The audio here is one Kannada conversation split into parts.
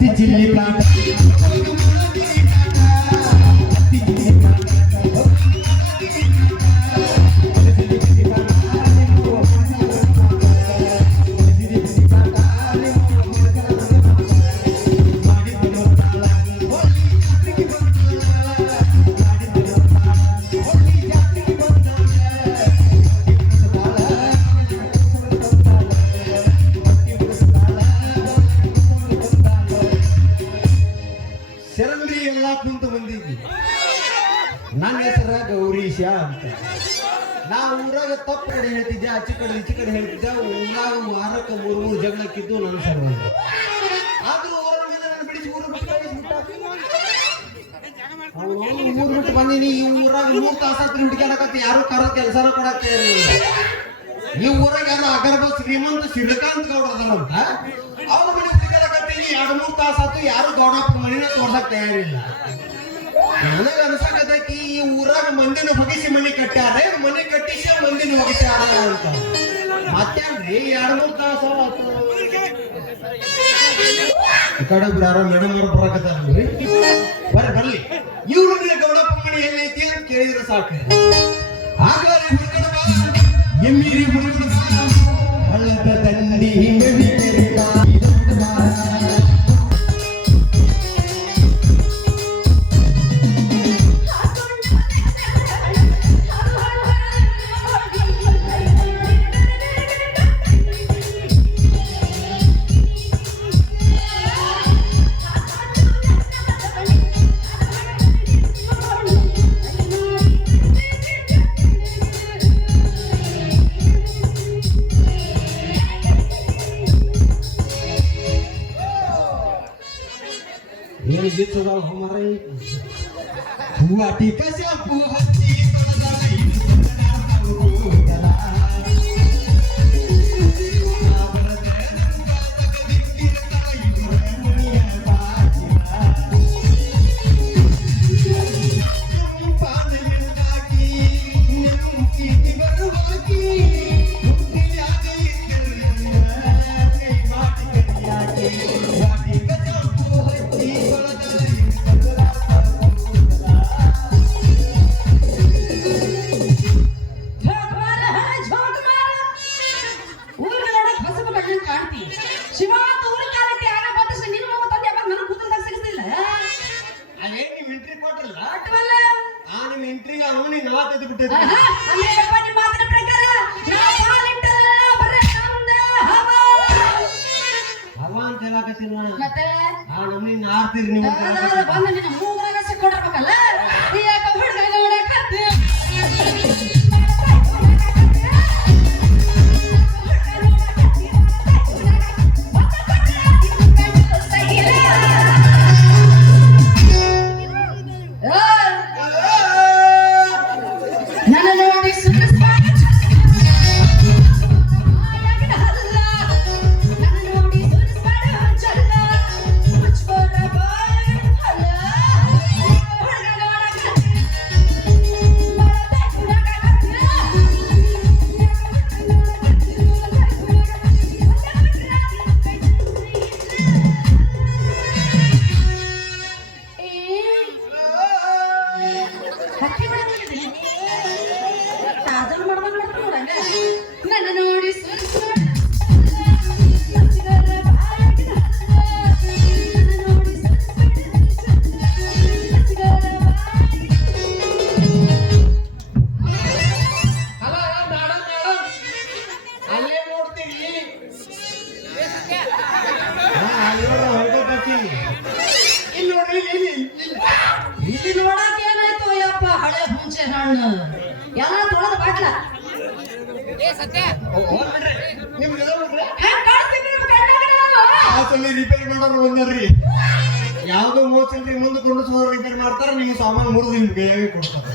ಹತ್ತಿ ಚಿಲ್ಲಿ ಪ್ಲಾಂಟ್ ನನ್ನ ಹೆಸರ ಗೌರೀಶ ಅಂತ. ನಾ ಊರಾಗ ತಪ್ಪು ಕಡೆ ಹೇಳ್ತಿದ್ದೆ, ಆಚೆ ಕಡೆ ಈಚೆ ಕಡೆ ಹೇಳ್ತಿದ್ದೆ. ಊರಾಗ ವಾರಕ್ಕೆ 3 ಜಗಳಕ್ಕಿದ್ದು ನನ್ನ ಸಲುವಾಗಿ. ಆದ್ರೂ ಊರ ಮೇಲೆ ನನ್ನ ಬಿಡಿಸಿ ಊರು ಬಿಟ್ಟು ಬಂದೀನಿ. ಈ ಊರಾಗ 3 ತಾಸಾತ್ರಿ ಹುಡುಕ್ಯಾಡಕತ್ತಿ, ಯಾರು ಕರ ಕೆಲಸನ ಕೊಡಕ್ಕೆ ಇರಲಿಲ್ಲ. ಈ ಊರಾಗ ಯಾರು ಅಗರ್ಭ ಶ್ರೀಮಂತ ಶ್ರೀಕಾಂತ್ ಗೌಡ ಅದಾರಂತ, ಅವ್ರ ಮನೆ ಹುಡುಕ್ಯಾಡಕತ್ತೀನಿ. 2-3 ತಾಸಾತು ಯಾರು ಗೌಡಪ್ಪನ ಮನೆನ ತೋರ್ಸಕ್ ತಯಾರಿಲ್ಲ. ನನಗ ಅನ್ಸಕತೈತಿ ಈ ಊರಾಗ ಮಂದಿನ ಹೊಗಿಸಿ ಮನೆ ಕಟ್ಟ್ಯಾರ, ಮನೆ ಕಟ್ಟಿಸಿ ಮಂದಿನ ಹೊಗಿಸ್ಯಾರ ಅಂತ. ಮತ್ತೇನ್ರಿ 2-3 ತಾಸ ಈ ಕಡೆ ಯಾರೋ ಮೇಡಮ್ ಅವ್ರು ಬರಕತ್ತಾರ್ರಿ, ಬರ್ಲಿ. ಇವ್ರ ಗೌಡಪ್ಪ ಮನೆ ಎಲ್ಲೈತಿ ಅಂತ ಕೇಳಿದ್ರೆ ಸಾಕು. ಹಾಗಾದ್ರೆ ಹುಡುಗನ ಬಾ, ಎಮ್ಮಿರಿ ಹುಡುಗನ ಬಾ, ಹಳ್ಳದ ದಂಡಿ वाटी कशा पोहची ರಿಪೇರಿ ಮಾಡೋರು ಬಂದ್ರಿ. ಯಾವ್ದೋ ಮೋಚಲ್ರಿ ಮುಂದೆ ಕೊಂಡು ರಿಪೇರ್ ಮಾಡ್ತಾರ, ನೀವು ಸಾಮಾನು ಮುರಿದು ನಿಮ್ಗೆ ಕೈಯಾಗೆ ಕೊಡ್ತಾರೆ.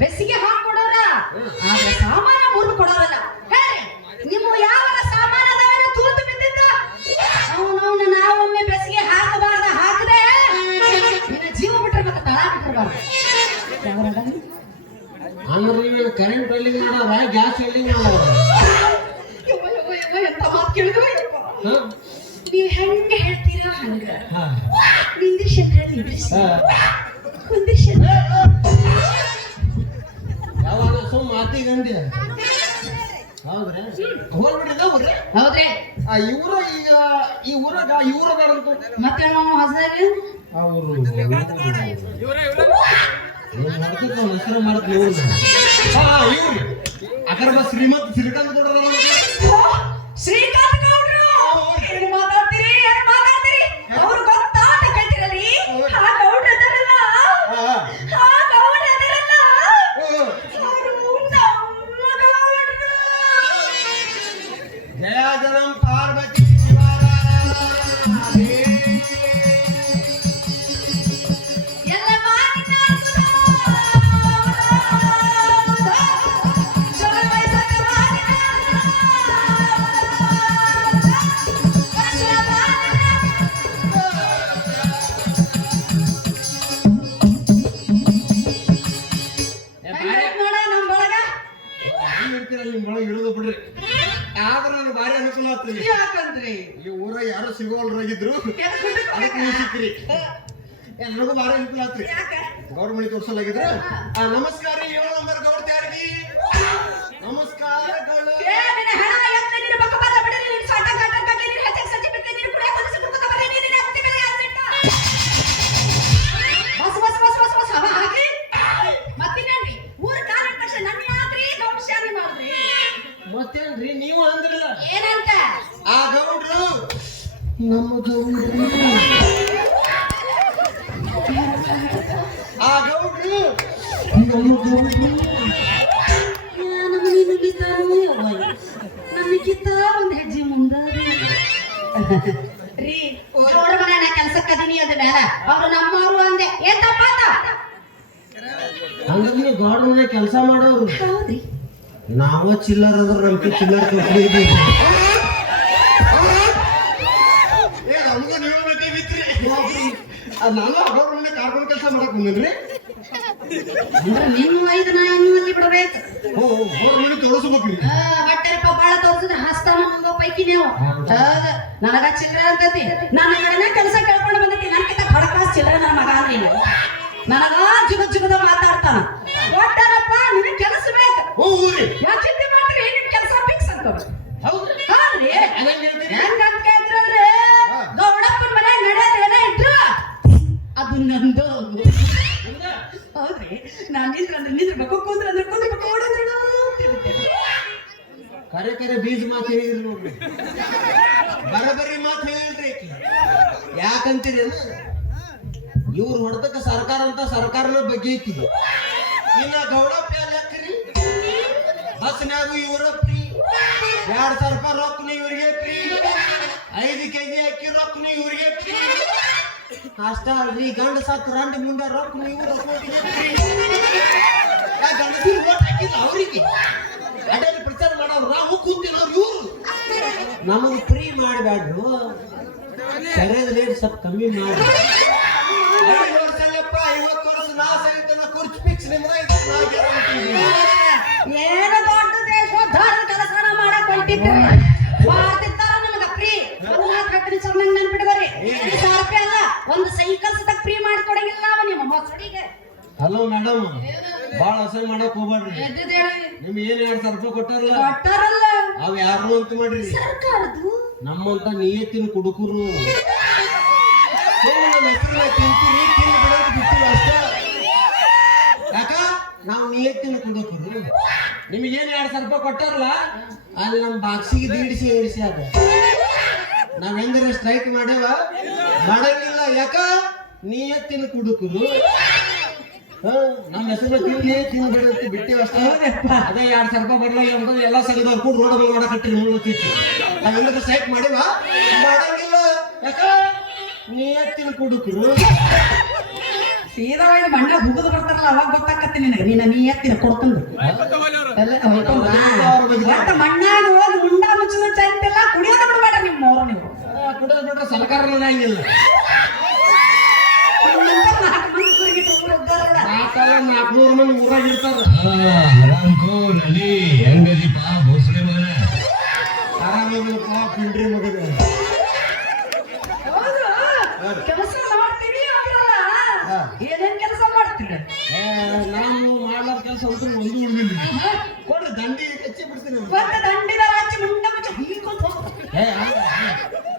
ಬೆಸಿಗೆ ಹಾಕೊಡೋರ ಸಾಮಾನ ಮುರಿದು ಕೊಡೋರಲ್ಲ. ನಿಮ್ಮ ಯಾವ ಸಾಮಾನ ತೂತು ಬಿದ್ದಿದ್ದ ನಾವೊಮ್ಮೆ ಬೆಸಿಗೆ ಹಾಕಬಾರ್ದ, ಹಾಕದೆ ಜೀವ ಬಿಟ್ರೆ ಮತ್ತೆ ತಳ ಬಿಟ್ಟಿರಬಾರ್ದು. ಅಂದ್ರೆ ನೀವು ಕರೆಂಟ್ ವೆಲ್ಡಿಂಗ್ ಮಾಡೋರ ಗ್ಯಾಸ್ ವೆಲ್ಡಿಂಗ್ ಮಾಡೋರ ಎಂತ ಮಾತು ಕೇಳಿದ್ವ ನೀವು ಹೆಂಗೆ ಹೇಳ್ತೀರಾ ಹಂಗ ನಿಂದ್ರಿಸಿ ಅಂದ್ರೆ ನಿಂದ್ರಿಸಿ ಕುಂದ್ರಿಸಿ ಯಾವಾಗ ಸುಮ್ಮ ಮಾತಿಗಂಡಿ ಹೌದ್ರಿ ಹೋಗ್ಬಿಡ್ರಿ ಹೋಗ್ರಿ ಹೌದ್ರಿ ಇವ್ರ ಈಗ ಈ ಊರಾಗ ಇವ್ರದಾರಂತ ಮತ್ತೆ ನಾವು ಹೊಸದಾಗಿ ಅವರು ಹೆಸರು ಮಾಡ್ತೀವಿ ಇವ್ರಿ ಅಕರ್ಬ ಶ್ರೀಮಂತ ಶ್ರೀಕಾಂತ್ ಗೌಡ್ರ ಶ್ರೀಕಾಂತ್ ಗೌಡ್ರು ಏನು ಮಾತಾಡ್ತೀರಿ ಅವ್ರು ಗೊತ್ತಾಟ ಕಟ್ಟಿರಲಿ ಆ ಗೌಡ್ರ ಅದರಲ್ಲ ಆ ಗೌಡ್ರ ಅದರಲ್ಲ ಅವರು ನಮ್ಮ ಗೌಡ್ರು ಜಯ ಜನಂ ಪಾರ್ವತಿ ಶಿವರಾತ್ರಿ ಎಲ್ಲ ಮಾತಿನ ಇಳಿದು ಬಿಡ್ರಿ ಆದ್ರೆ ನನಗೆ ಭಾರಿ ಅನುಕೂಲ ಆಗ್ತದೆ ಯಾಕಂದ್ರಿ ಈ ಊರಾಗ ಯಾರು ಸಿಗೋಲ್ರಾಗಿದ್ರು ಅದಕ್ಕೆ ನೀವು ಸಿಕ್ಕ್ರಿ ನನಗೂ ಭಾರಿ ಅನುಕೂಲ ಆಗ್ತದೆ ಗೌರ್ಮೆಂಟ್ ತೋರ್ಸಲಾಗಿದ್ರ ನಮಸ್ಕಾರ 7 ನಂಬರ್ ಗೌಡ್ತಿ ಯಾರಿಗೆ ನಮಸ್ಕಾರಗಳು ಮತ್ತೇನ್ರಿ ನೀವು ಅಂದ್ರಲ್ಲ ಏನಂತ ಆ ಗೌಡ್ರು ನಮ್ಮ ಗೌಡ್ರು ಆ ಗೌಡ್ರು ನಮ್ಮ ಗೌಡ್ರು ನಮಗಿಂತ ಒಂದ್ ಹೆಜ್ಜೆ ಮುಂದ ರೀ ಗೌಡ ಮನೆ ಕೆಲ್ಸಕ್ಕೆ ಅದೀನಿ ಅದ ಮೇಲೆ ಅವ್ರು ನಮ್ಮವ್ರು ಅಂದೆ ಏನ್ ತಪ್ಪಾತ ಹಂಗ ನೀವು ಗೌಡ್ರ ಮನೆ ಕೆಲಸ ಮಾಡೋರು ಹೌದ್ರಿ ನಾವ ಚಿಲ್ಲರ್ ಅದ್ರ ನಮ್ಗೆ ಚಿಲ್ಲರ್ ಕೊಟ್ಟಿದ್ವಿ ನಾನು ಅವ್ರ ಮನೆ ಕಾರ್ಬನ್ ಕೆಲಸ ಮಾಡಕ್ ಬಂದ್ರಿ ಅಂದ್ರೆ ನೀವು 5 ನಾ ಇನ್ನು ಅಲ್ಲಿ ಬಿಡಬೇಕು ಅವ್ರ ಮನೆ ತೋರಿಸ್ಬೇಕ್ರಿ ಬಟ್ಟೆರಪ್ಪ ಬಾಳ ತೋರಿಸಿದ್ರೆ ಹಸ್ತಾನ ನಂಗೋ ಪೈಕಿ ನೀವು ನನಗ ಚಿಲ್ಲರ ಅಂತತಿ ನನ್ನ ಕಡೆನೇ ಕೆಲಸ ಕೇಳ್ಕೊಂಡು ಬಂದೈತಿ ನನಗಿಂತ ಹಡಕಾಸ್ ಚಿಲ್ಲರ ನನ್ನ ಮಗ ಅಂದ್ರೆ ನನಗ ಜುಗದ ಮಾತಾಡ್ತಾನ ಒಟ್ಟನಪ್ಪ ನಿಮಗೆ ಕೆಲಸ ಬೇಕು ಯಾಕೆ ಚಿಂತೆ ಮಾಡ್ತೀರಿ ನಿಮ್ ಕೆಲಸ ಫಿಕ್ಸ್ ಅಂತ ಹೌದ್ರಿ ಹೆಂಗಂತ ಕೇಳಿದ್ರಂದ್ರೆ ಗೌಡಪ್ಪನ ಮನೆ ನಡೆಯೋದೇನೇ ಇದ್ರು ಅದು ನಂದು ಹೌದ್ರಿ ನಾನ್ ನಿಂದ್ರಬೇಕು ಕೂದ್ರಬೇಕು ಕರೆ ಬೀಜ ಮಾತು ಹೇಳಿದ್ರಿ ನೋಡ್ರಿ ಬರಬರಿ ಮಾತು ಹೇಳಿಲ್ರಿ ಯಾಕಂತೀರಿ ಇವ್ರು ಹೊಡೆದಕ್ಕ ಸರ್ಕಾರ ಅಂತ ಸರ್ಕಾರನ ಬಗ್ಗೆ ಐತಿ ಇನ್ನ ಗೌಡಪ್ಪ ಯಾಕ್ರಿ ಬಸ್ನ್ಯಾಗು ಇವ್ರ ಫ್ರೀ 2,000 ರೂಪಾಯಿ ರೊಕ್ಕನು ಇವ್ರಿಗೆ ಫ್ರೀ 5 kg ಅಕ್ಕಿ ರೊಕ್ಕನು ಇವ್ರಿಗೆ ಫ್ರೀ ಅಷ್ಟ ಅಲ್ರಿ ಗಂಡ ಸತ್ ರಂಡ್ ಮುಂದೆ ರೊಕ್ಕನು ಇವ್ರ ಫ್ರೀ ಗಂಡಸಿಗೆ ಓಟ್ ಹಾಕಿಲ್ಲ ಅವ್ರಿಗೆ ಅಡ್ಡಲ್ಲಿ ಪ್ರಚಾರ ಮಾಡೋರು ನಾವು ಕೂತಿನವ್ರು ಇವ್ರು ನಮಗೆ ಫ್ರೀ ಮಾಡಬೇಡ್ರು ಸರಿಯಾದ ರೇಟ್ ಸ್ವಲ್ಪ ಕಮ್ಮಿ ಮಾಡಿ 50 ವರ್ಷ ನಾ ಸಹಿತ ಕುರ್ಚಿ ಫಿಕ್ಸ್ ಏನು ದೊಡ್ಡ ದೇಶೋದ್ಧಾರ ಕೆಲಸನ ಮಾಡಕ್ ಹೊಂಟಿದ್ರಿ ಮಾಡ್ತಿರ್ತಾರ ನಮಗ ಫ್ರೀ ಒಂದು ಮಾತು ಹತ್ತಿರ ಚೆನ್ನಾಗಿ ನೆನ್ಪಿಡ್ಬರಿ 1000 ರೂಪಾಯಿ ಅಲ್ಲ ಒಂದು ಸೈಕಲ್ ಸತಕ್ ಫ್ರೀ ಮಾಡಿಕೊಡಂಗಿಲ್ಲ ನಾವು ನಿಮ್ಮ ಮೊಸಡಿಗೆ ಹಲೋ ಮೇಡಮ್ ಬಾಳ ಅಸಹ್ಯ ಮಾಡಕ್ ಹೋಗ್ಬೇಡ್ರಿ ನಿಮ್ಗೆ ಏನ್ 2,000 ರೂಪಾಯಿ ಕೊಟ್ಟಾರಲ್ಲ ಅವ್ ಯಾರು ಅಂತ ಮಾಡ್ರಿ ಸರ್ಕಾರದ್ದು ನಮ್ಮಂತ ನಿಯತ್ತಿನ ಕುಡುಕರು ತಿಂತೀರಿ ತಿಂದು ಬಿಡೋದು ಬಿಟ್ಟಿಲ್ಲ ಅಷ್ಟೇ ಯಾಕ ನಾವು ನಿಯತ್ತಿನ ಕುಡುಕರು ನಿಮಗೇನು 2,000 ರೂಪಾಯಿ ಕೊಟ್ಟಾರಲ್ಲ ಅಲ್ಲಿ ನಮ್ಮ ಬಾಕ್ಸಿಗೆ ದೀಡಿಸಿ ಏರಿಸಿ ಅದ ನಾವೆಂದ್ರೆ ಸ್ಟ್ರೈಕ್ ಮಾಡ್ಯಾವ ಮಾಡಂಗಿಲ್ಲ ಯಾಕ ನಿಯತ್ತಿನ ಕುಡುಕರು ನಮ್ಮ ಹೆಸರು ತಿಂದು ಬಿಡುತ್ತೆ ಬಿಟ್ಟಿವ ಅಷ್ಟೇ ಅದೇ 2,000 ರೂಪಾಯಿ ಬರಲಿಲ್ಲ ಅಂತ ಎಲ್ಲ ಸರಿದವ್ರು ಕೂಡ ರೋಡ್ ಮೇಲೆ ಮಾಡಕಟ್ಟಿರಿ ನೋಡ್ತಿತ್ತು ನಾವೆಂದ್ರೆ ಸ್ಟ್ರೈಕ್ ಮಾಡಿವ ಮಾಡಂಗಿಲ್ಲ ಯಾಕ ನಿಯತ್ತಿನ ಕುಡುಕರು ಸೀದಾ ಮಣ್ಣ ಹುಡುಗದು ಬರ್ತಾರಲ್ಲ ಅವಾಗ ಗೊತ್ತಾಕತ್ತಿ ನಿನಗೆ ನೀ ಎತ್ತಿನ ಕೊಡ್ಕೊಂಡು ಮಣ್ಣಾಗ ಹೋಗಿ ಮುಂಡ ಮುಚ್ಚದ ಚೈತೆಲ್ಲ ಕುಡಿಯೋದು ಬಿಡಬೇಡ ನಿಮ್ಮ ಮೋರು ನೀವು ಕುಡಿಯೋದು ಬಿಟ್ರೆ ಸರ್ಕಾರ ಹಂಗಿಲ್ಲ ನಾಲ್ಕು ಮಂದಿ 400 ಮಂದಿ ಊರಾಗ ಇರ್ತಾರ. ಆರಾಮ್ಕೋ ನಡಿ ಹೆಂಗದಿಪ್ಪ ಭೋಸಲೆ ಮಗ ಆರಾಮಿಲ್ಲಪ್ಪ ಪಿಂಡ್ರಿ ಮಗದ. ಕೆಲಸ ಮಾಡ್ತೀವಿ ಅಂದ್ರಲ್ಲ, ಏನೇನ್ ಕೆಲಸ ಮಾಡ್ತೀರಿ? ನಾನು ಮಾಡ್ಲಾರ ಕೆಲಸ ಅಂತ ಒಂದು ಉಳಿದಿಲ್ಲ. ಕೊಡ್ರಿ ದಂಡಿ ಹಚ್ಚಿ ಬಿಡ್ತೀನಿ. ಒಂದು ದಂಡಿನ ರಾಜ್ಯ ಮುಂಡ ಮುಚ್ಚ ಹೀಗೊಂದು ಹೋಗ್ತಾರೆ.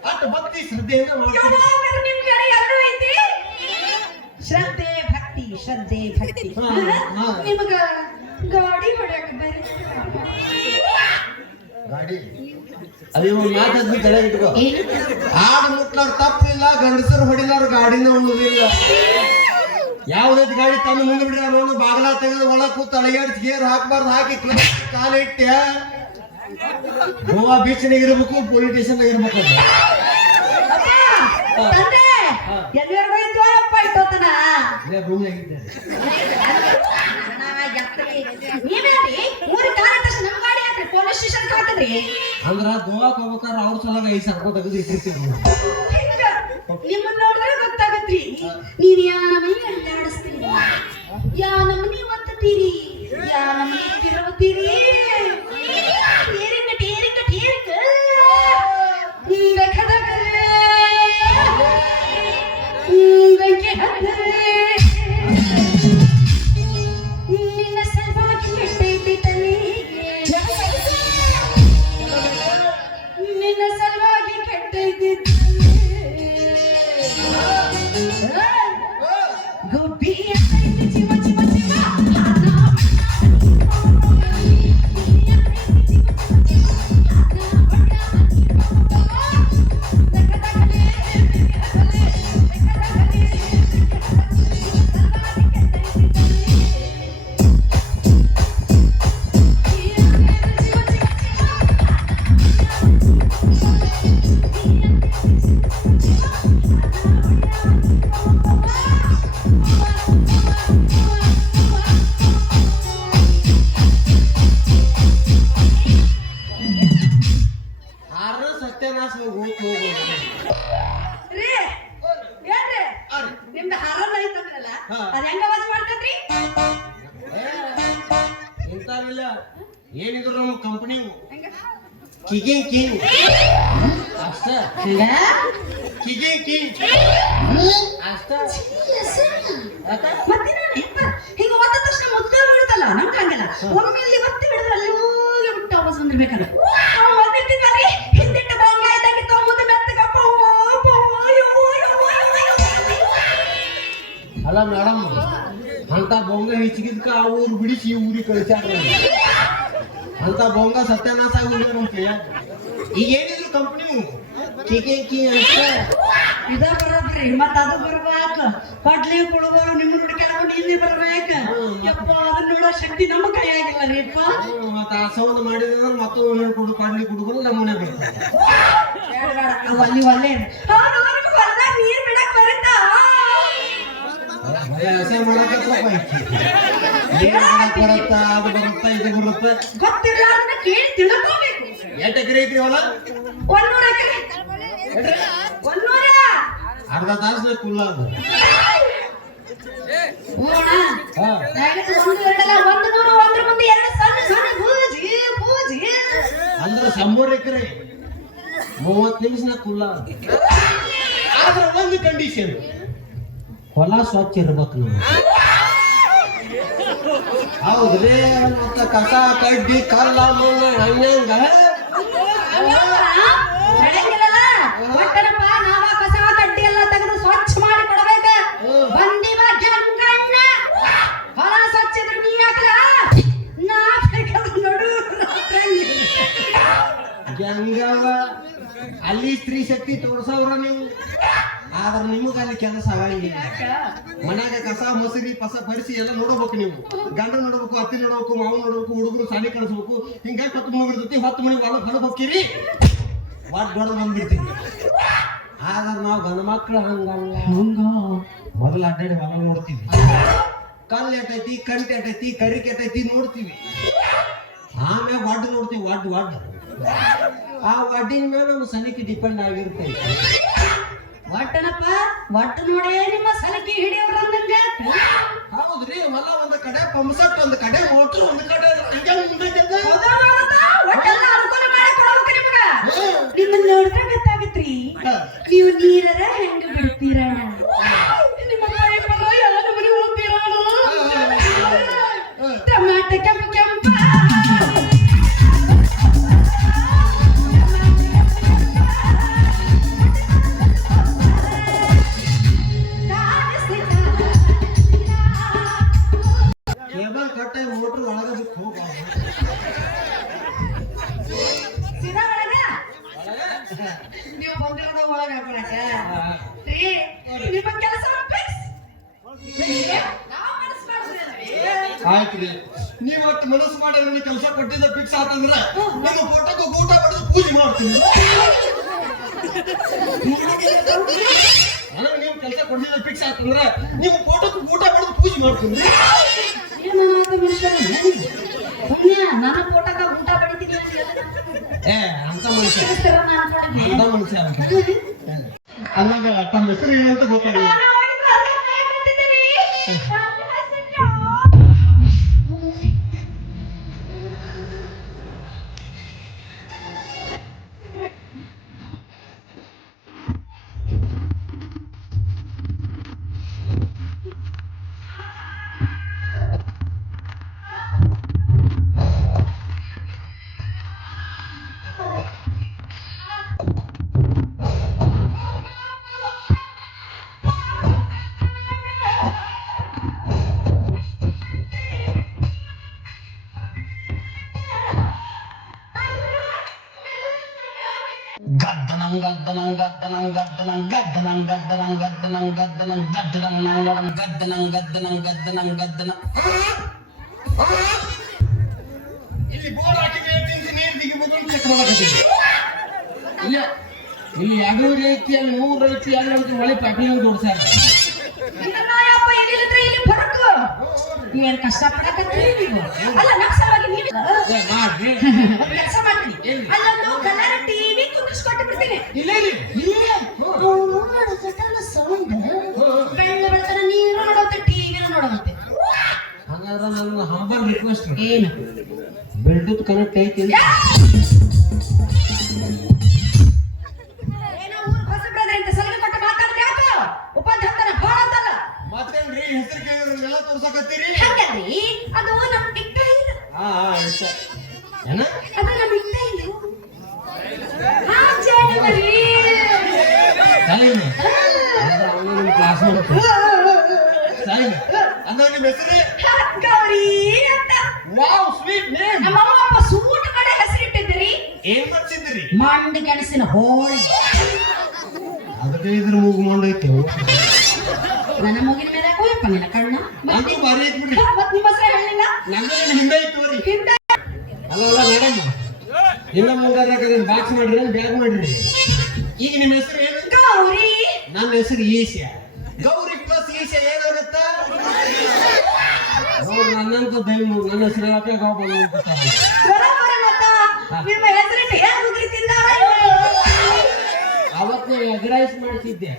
ಅಷ್ಟು ಭಕ್ತಿ ಶ್ರದ್ಧೆಯಿಂದ ಮಾಡ್ತೀನಿ. ಯಾವಾಗಲೂ ನಿಮ್ ಕಡೆ ಎರಡೂ ಐತಿ, ಶ್ರದ್ಧೆ ಭಕ್ತಿ, ಶ್ರದ್ಧೆ ಭಕ್ತಿ. ನಿಮಗ ಗಾಡಿ ಹೊಡ್ಯಾಕ ಬೇರೆ ಗಾಡಿ ಅದೇ ಒಂದು ಮಾತಾದ್ವಿ ತಲೆ ಇಟ್ಕೋ. ಆಡು ಮುಟ್ಲಾರ ತಪ್ಪಿಲ್ಲ, ಗಂಡಸರು ಹೊಡಿಲಾರ ಗಾಡಿನ ಉಳಿದಿಲ್ಲ. ಯಾವ್ದೈತಿ ಗಾಡಿ ತಂದು ಮುಂದೆ ಬಿಡ್ರಿ ಅನ್ನೋ ಬಾಗಲ ತೆಗೆದು ಒಳ ಕೂತು ಅಳಗಾಡಿಸಿ ಗೇರ್ ಹಾಕ್ಬಾರ್ದು, ಹಾಕಿ ಕಾಲಿಟ್ಟೆ ಗೋವಾ ಬೀಚ್ನಾಗ ಇರ್ಬೇಕು, ಪೊಲೀಸ್ ಸ್ಟೇಷನ್ ಇರ್ಬೇಕು. ತಂದೆ ಎಲ್ಲರಿಗೂ ಇದ್ವಪ್ಪ ಇಟ್ಟೋತನ ನೀವೇನ್ರಿ ಊರಿಗೆ ಕಾಲ ತಕ್ಷಣ ನಮ್ಮ ಗಾಡಿ ಹಾಕ್ರಿ ಪೊಲೀಸ್ ಸ್ಟೇಷನ್ ಹಾಕಿದ್ರಿ ಅಂದ್ರ ಗೋವಾಕ್ ಹೋಗ್ಬೇಕಾರ ಅವ್ರ ಸಲಗ 5,000 ರೂಪಾಯಿ ತೆಗೆದು ಇಟ್ಟಿರ್ತೀವಿ. ನಿಮ್ಮನ್ನ ನೋಡಿದ್ರೆ ಗೊತ್ತಾಗತ್ರಿ ನೀವ್ ಯಾ ನಮ್ಮನಿ ಅಲ್ಲಾಡಿಸ್ತೀರಿ, ಯಾ ನಮ್ಮನಿ ಒತ್ತತೀರಿ, ಯಾ ನಮ್ಮನಿ ತಿರುಗುತ್ತೀರಿ. ಟೇರಿಂಗ ಟೇರಿಂಗ ಟೇರಿಂಗ ಬೆಕ್ಕದಾಗ ಬೆಂಕಿ ಹತ್ತರೆ ನಿನ್ನ ಸಲುವಾಗಿ ಕೆಟ್ಟೈತಿ ತಲೆಗೆ, ನಿನ್ನ ಸಲುವಾಗಿ ಕೆಟ್ಟೈತಿ ಗುಬ್ಬಿ ಚಿವ ಚಿವ ಚಿವ ಸತ್ಯನಾಶ ಹೋಗ್ಬೋದು. ರೀ ಏನ್ರಿ ನಿಮ್ದು ಹಾರಲ್ಲ ಐತಂದ್ರಲ್ಲ, ಅದ ಹೆಂಗ ವಾಚ್ ಮಾಡ್ತದ್ರಿ? ಇಂಥವಿಲ್ಲ ಏನಿದ್ರು ನಮ್ಮ ಕಂಪನಿ ಕಿಗಿಂಗ್ ಕಿಂಗ್ ಅಷ್ಟ, ಕಿಗಿಂಗ್ ಕಿಂಗ್ ಅಷ್ಟ. ಮತ್ತೆ ಹಿಂಗ ಒತ್ತ ತಕ್ಷಣ ಮುದ್ದೆ ಬಿಡುದಲ್ಲ, ನಮ್ಗೆ ಹಂಗಲ್ಲ. ಒಮ್ಮೆ ಇಲ್ಲಿ ಒತ್ತಿ ಬಿಡಿದ್ರೆ ಅಲ್ಲಿ ಹೋಗಿ ಬಿಟ್ಟು ವಾಪಸ್ ಬಂದಿರ್ಬೇಕಲ್ಲ. ಒತ್ತಿಟ್ಟಿದ್ವಲ್ರಿ ಹಿಂದಿಟ್ಟು ಬಂಗ ಇದ್ದಾಗಿತ್ತು ಮುದ್ದೆ ಮೆತ್ತಗ ಅಲ್ಲ ಮೇಡಮ್, ಅಂತ ಬೊಂಗ ಹೆಚ್ಚಿಗಿದ್ಕ ಆ ಊರು ಬಿಡಿಸಿ ಈ ಊರಿಗೆ ಕಳಿಸ್ಯಾರ. ಅಂತ ಬೊಂಗ ಸತ್ಯನಾಶ ಆಗೋದು ನಮ್ಮ ಕೈಯಾಗ. ಈಗ ಏನಿದ್ರು ಕಂಪ್ನಿ ಕಿಗಿಂಗ್ ಕಿಂಗ್ ಅಷ್ಟ. ಇದ ಬರೋಬ್ರಿ, ಮತ್ತ ಅದು ಬರ್ಬೇಕು. ಕೊಡ್ಲಿ ಕೊಡುವರು ನಿಮ್ಮ ಹುಡುಕ್ಯಾಕೊಂಡು ಇಲ್ಲಿ ಬರ್ಬೇಕು. ಯಪ್ಪ ಅದನ್ನ ನೋಡೋ ಶಕ್ತಿ ನಮ್ಮ ಕೈಯಾಗಿಲ್ಲ ರೀಪ್ಪ. ಮತ್ತ ಆ ಸೌಂಡ್ ಮಾಡಿದ್ರೆ ಮತ್ತೊಂದು ಕೊಡು ಕೊಡ್ಲಿ ಕುಡುಗರು ನಮ್ಮ ಮನೆ ಬರ್ತಾರೆ. ಅಲ್ಲಿ ಒಳ್ಳೆ ಹೊಲ್ದಾಗ ನೀರ್ ಬಿಡಕ್ ಬರುತ್ತಾ? ಹಸೆ ಮಾಡಕತ್ತ ಬರುತ್ತಾ, ಅದು ಬರುತ್ತಾ, ಇದು ಬರುತ್ತೆ. ಗೊತ್ತಿಲ್ಲ ಅದನ್ನ ಕೇಳಿ ತಿಳ್ಕೋಬೇಕು. ಎಷ್ಟು ಎಕರೆ ಐತ್ರಿ ಹೊಲ? 100 ಎಕರೆ. 100 ಅರ್ಧ ತಾಸು ಕುಲ್ಲ ಅದು. ಹೋಗೋಣ. ಒಂದು ಎರಡಲ್ಲ, 100 100 ಮುಂದೆ 2 ಸಣ್ಣ ಸಣ್ಣ ಬೂಜಿ ಬೂಜಿ. ಅಂದ್ರೆ 100 ಎಕರೆ 30 ನಿಮಿಷ ಕುಲ್ಲ. ಆದ್ರೆ ಒಂದು ಕಂಡೀಷನ್, ಹೊಲ ಸ್ವಚ್ಛ ಇರ್ಬೇಕು ನಾವು. ಹೌದ್ರಿ, ಮತ್ತ ಕಸ ಕಡ್ಡಿ ಕಲ್ಲ ಮಣ್ಣ ಹಂಗಂಗ ನಡೆಯಂಗಿಲ್ಲಲ್ಲ. ಒಟ್ಟನಪ್ಪ ನಾವ ಕಸ ಕಡ್ಡಿ ಎಲ್ಲ ತೆಗೆದು ಸ್ವಚ್ಛ ಮಾಡಿ ಕೊಡ್ಬೇಕ. ಬಂದಿವ ಜಂಗಣ್ಣ ಹೊಲ ಸ್ವಚ್ಛ ಇದ್ರೆ ನೀ ಹಾಕ್ಲ ನಾ ಬೇಕಾದ್ರೆ ನೋಡು ಜಂಗವ ಅಲ್ಲಿ ಸ್ತ್ರೀ ಶಕ್ತಿ ತೋರ್ಸವ್ರ ನೀವು. ಆದ್ರೆ ನಿಮಗ ಅಲ್ಲಿ ಕೆಲಸ ಆಗಂಗಿಲ್ಲ. ಮನ್ಯಾಗ ಕಸ ಮೊಸರಿ ಪಸ ಪರಿಸಿ ಎಲ್ಲ ನೋಡ್ಬೇಕು ನೀವು. ಗಂಡ ನೋಡ್ಬೇಕು, ಅತ್ತಿ ನೋಡ್ಬೇಕು, ಮಾವು ನೋಡ್ಬೇಕು, ಹುಡುಗರು ಸಾಲಿ ಕಳಿಸ್ಬೇಕು. ಹಿಂಗಾಗಿ 10 ಮಣಿ ಬಿಡ್ತೈತಿ. 10 ಮಣಿ ಹೊಲ ಹೊಲಕ್ ಹೋಗ್ತೀರಿ, ಒಟ್ಟು ದೊಡ್ಡ ಬಂದ್ಬಿಡ್ತೀವಿ. ಆದ್ರೆ ನಾವು ಗಂಡ ಮಕ್ಳು ಹಂಗಲ್ಲ. ಮೊದಲು ಅಡ್ಡಾಡಿ ಹೊಲ ನೋಡ್ತೀವಿ. ಕಲ್ಲು ಎಟ್ಟೈತಿ, ಕಂಟಿ ಎಟ್ಟೈತಿ, ಕರಿ ಕೆಟ್ಟೈತಿ ನೋಡ್ತೀವಿ. ಆಮ್ಯಾಗ ಒಡ್ಡು ನೋಡ್ತೀವಿ. ಒಡ್ಡು ಆ ಒಡ್ಡಿನ ಮೇಲೆ ನಮ್ಮ ಸನಿಕೆ ಡಿಪೆಂಡ್ ಆಗಿರ್ತೈತಿ. ಒಟ್ಟನಪ್ಪ ಒಟ್ಟು ನೋಡೇ ನಿಮ್ಮ ಸಲಕಿ ಹಿಡಿಯೋರಂದಂಗ. ಹೌದ್ರಿ, ಹೊಲ ಒಂದು ಕಡೆ ಪಂಪ್ಸೆಟ್ ಒಂದ್ ಕಡೆ ಮೋಟರ್ ಒಂದ್ ಕಡೆ ಹಂಗೆ ಮುಂದೈತೆ ಒಟ್ಟೆಲ್ಲ ಅನುಕೂಲ ಮಾಡಿ ಕೊಡ್ಬೇಕ್ರಿ ನಿಮಗ. ನಿಮ್ಮನ್ನ ನೋಡಿದ್ರೆ ಗೊತ್ತಾಗತ್ರಿ ನೀವು ನೀರರ ಹೆಂಗ ಬಿಡ್ತೀರ. ನಿಮ್ಮ ಬಾಯಿ ಬರೋ ಎಲ್ಲ ಮನೆ ಹೋಗ್ತೀರ ಟಮಾಟ ಕೆಂಪ ಕೆಂಪ ಕೇಬಲ್ ಕಟ್ಟೆ ಮೋಟರ್ ಒಳಗ ಬಿಟ್ಟು ಹೋಗ ಸೀದಾ ಒಳಗ ನೀವು ಬಂದಿರೋದ ಒಳಗ ಹಾಕೊಳಕ ನಿಮ್ಮ ಕೆಲಸ ಆಯ್ತ್ರಿ ನೀವ್ ಒಟ್ಟು ಮನಸ್ಸು ಮಾಡಿ ನನಗೆ ಕೆಲಸ ಕೊಟ್ಟಿದ್ದ ಫಿಕ್ಸ್ ಆತಂದ್ರ ನಮ್ಮ ಫೋಟೋಕ್ಕೆ ಊಟ ಬಡಿದು ಪೂಜೆ ಮಾಡ್ತೀನಿ. ನನಗೆ ನೀವು ಕೆಲಸ ಕೊಟ್ಟಿದ್ದ ಫಿಕ್ಸ್ ಆತಂದ್ರ ನಿಮ್ಮ ಫೋಟೋಕ್ಕೆ ಊಟ ಬಡಿದು ಪೂಜೆ ಮಾಡ್ತೀನಿ. ಪುಣ್ಯ ನನ್ನ ಫೋಟೋಗ ಊಟ ಬಡಿತೀನಿ ಅಂತ ಮನುಷ್ಯ ಅಂತ ಮನುಷ್ಯ ಅಲ್ಲಾಗ ತಮ್ಮ ಹೆಸರು ಏನಂತ ಗೊತ್ತಾಗಿಲ್ಲ. ಇಲ್ಲಿ ಬೋರ್ ಹಾಕಿದ್ರೆ ನೀರು ದಿಗಿಬೋದು ಚೆಕ್ ಮಾಡಕತ್ತೀವಿ. ಇಲ್ಲ ಇಲ್ಲಿ 2 ರೀತಿಯಲ್ಲಿ 3 ರೀತಿಯಲ್ಲಿ ಅಂತ ಒಳ್ಳೆ ಪ್ಯಾಕಿಂಗ್ ಜೋಡಿಸ್ಯಾರ. ನೀವೇನು ಕಷ್ಟ ಪಡಕತ್ತೀರಿ ನೀವು? ಅಲ್ಲ ನಮ್ಮ ಸಲುವಾಗಿ ನೀವು ಮಾಡ್ರಿ ಕೆಲಸ ಮಾಡ್ತೀನಿ. ಅಲ್ಲೊಂದು ಕಲರ್ ಟಿವಿ ಕುಂದಿಸ್ಕೊಟ್ಟು ಬಿಡ್ತೀನಿ. ಇಲ್ಲ ಸೌಂಡ್ ಬೆಳ್ಳ ಬೆಳತನ ನೀರು ನೋಡುತ್ತೆ ಟಿವಿನ ನೋಡುವಂತೆ. ಹಾಗಾದ್ರೆ ನನ್ನ ಹಂಬಲ್ ರಿಕ್ವೆಸ್ಟ್ ಏನು ಬ್ಲೂಟೂತ್ ಕನೆಕ್ಟ್ ಐತಿ ಏನೋ ಊರು ಹೊಸಬ್ರದ್ರೆ ಅಂತ ಸಲಹೆ ಕೊಟ್ಟು ಮಾತಾಡ್ರಿ ಯಾಕೆ ಉಪಧ್ಯಾಪನ ಭಾಳ ಅಂತಲ್ಲ. ಮತ್ತೇನ್ರಿ ಹೆಸರು ಕೇಳಿದ್ರೆಲ್ಲ ತೋರ್ಸಕತ್ತೀರಿ? ಹಂಗಲ್ರಿ ಅದು ನಮ್ಮ ಇಷ್ಟ ಇಲ್ಲ. ಏನ ಅದು ನಮ್ಮ ಇಷ್ಟ ಇಲ್ಲ. ಹಾ ಚೇಳಿ ನಿಮ್ಮ ಕ್ಲಾಸ್ ಅಂದ ನಿಮ್ಮ ಹೆಸರು ಗೌರಿ ಅಂತ. Wow sweet name. ನಮ್ಮ ಅಮ್ಮ ಅಪ್ಪ ಸೂಟ್ ಮಾಡಿ ಹೆಸರಿಟ್ಟಿದ್ರಿ. ಏನ್ ಮಾಡ್ಸಿದ್ರಿ? ಮಂಡ ಗೆಣಸಿನ ಹೋಳಿ. ಅದಕ್ಕೆ ಇದ್ರ ಮೂಗು ಮಾಡೈತೆ. ನನ್ನ ಮೂಗಿನ ಮೇಲೆ ಹೋಯಪ್ಪ ನಿನ್ನ ಕಣ್ಣ. ನಂದು ಭಾರಿ ಐತ್ ಬಿಡ್ರಿ. ಮತ್ ನಿಮ್ಮ ಹೆಸರು ಹೇಳಿಲ್ಲ. ನಂದು ಹಿಂದೆ ಐತಿ ರೀ. ಹಿಂದೆ ಅಲ್ಲ ಮೇಡಮ್ ಇಲ್ಲ ಮುಂಗಾರ ಬಾಕ್ಸ್ ಮಾಡ್ರಿ ಬ್ಯಾಗ್ ಮಾಡ್ರಿ. ಈಗ ನಿಮ್ಮ ಹೆಸರು ಏನು? ಗೌರಿ. ನನ್ನ ಹೆಸರು ಈಶ್ಯ. ಗೌರಿ ಪ್ಲಸ್ ಈಶ್ಯ ಏನಾಗುತ್ತ? ನೋಡ್ರಿ ನನ್ನಂತ ದೈವ ನನ್ನ ಹೆಸರು ಹೇಳಕ್ಕೆ ಬರೋಬ್ಬರ ಮತ್ತ ನಿಮ್ಮ ಹೆಸರಿಟ್ಟು ಹೇಗೆ ಉಗಿತಿದ್ದಾರೆ? ಅವತ್ತು ಎಗ್ರೈಸ್ ಮಾಡಿಸಿದ್ದೆ.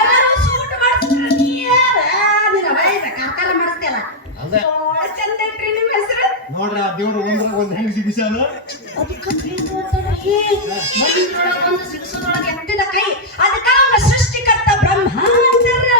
ಎಲ್ಲರೂ ಸೂಟ್ ಮಾಡಿಸ್ತಾರೆ. ನಿನ್ನ ವಯಸ್ಸ ಕಾರ್ಕಾರ ಮಾಡಿಸ್ತೇಲ್ಲ. ಅದೇ ಚಂದ ಐತ್ರಿ ನಿಮ್ಮ ಹೆಸರು. ನೋಡ್ರಿ ಆ ದೇವ್ರು ಒಂದ್ ಹೆಂಗ್ ಸಿಗಿಸಾನು. ಅದಕ್ಕೆ ಒಂದು ಸಿಗಿಸೋದ್ರೊಳಗೆ ಎತ್ತಿದ ಕೈ. ಅದಕ್ಕ ಅವ್ನ ಸೃಷ್ಟಿಕರ್ತ ಬ್ರಹ್ಮ ಅಂತಾರ.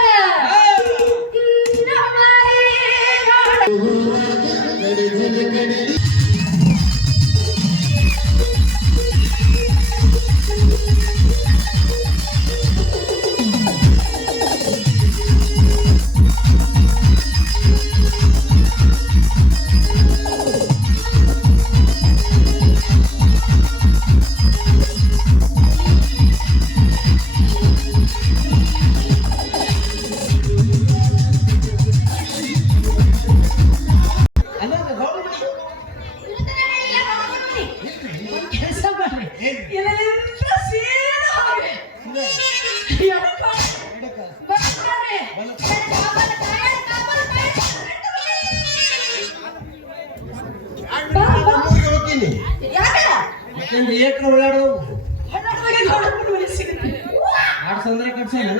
ಆಡ್ಸಂದ್ರೆ ಕಟ್ಸೇನ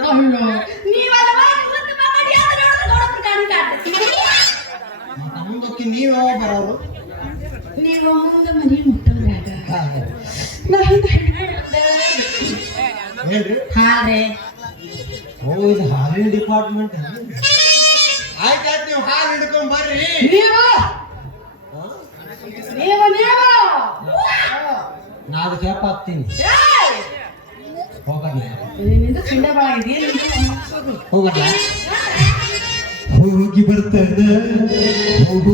ನೀವೆಲ್ಲ ಒಂದು ಮನೆ ಮುಟ್ಟೋದ್ರಾಗ ನಾ ಹಿಂದೆ ಹೇಳ್ರಿ ಹಾರೆ ಓ ಇದು ಹಾಲಿನ ಡಿಪಾರ್ಟ್ಮೆಂಟ್ ಆಯ್ತಾಯ್ತು ನೀವು ಹಾಲು ಹಿಡ್ಕೊಂಡ್ ಬರ್ರಿ ನೀವು ನೀವು ನೀವು ನಾ ಅದಕ್ಕೆ ಹೆಪ್ಪ ಹಾಕ್ತೀನಿ ಹೋಗಲ್ಲ ನಿನ್ನಿಂದ ಚಿಂಡೆ ಬಾಳ ಇದೆ ಹೋಗಲ್ಲ ಹೋಗಿ ಬರ್ತಾನ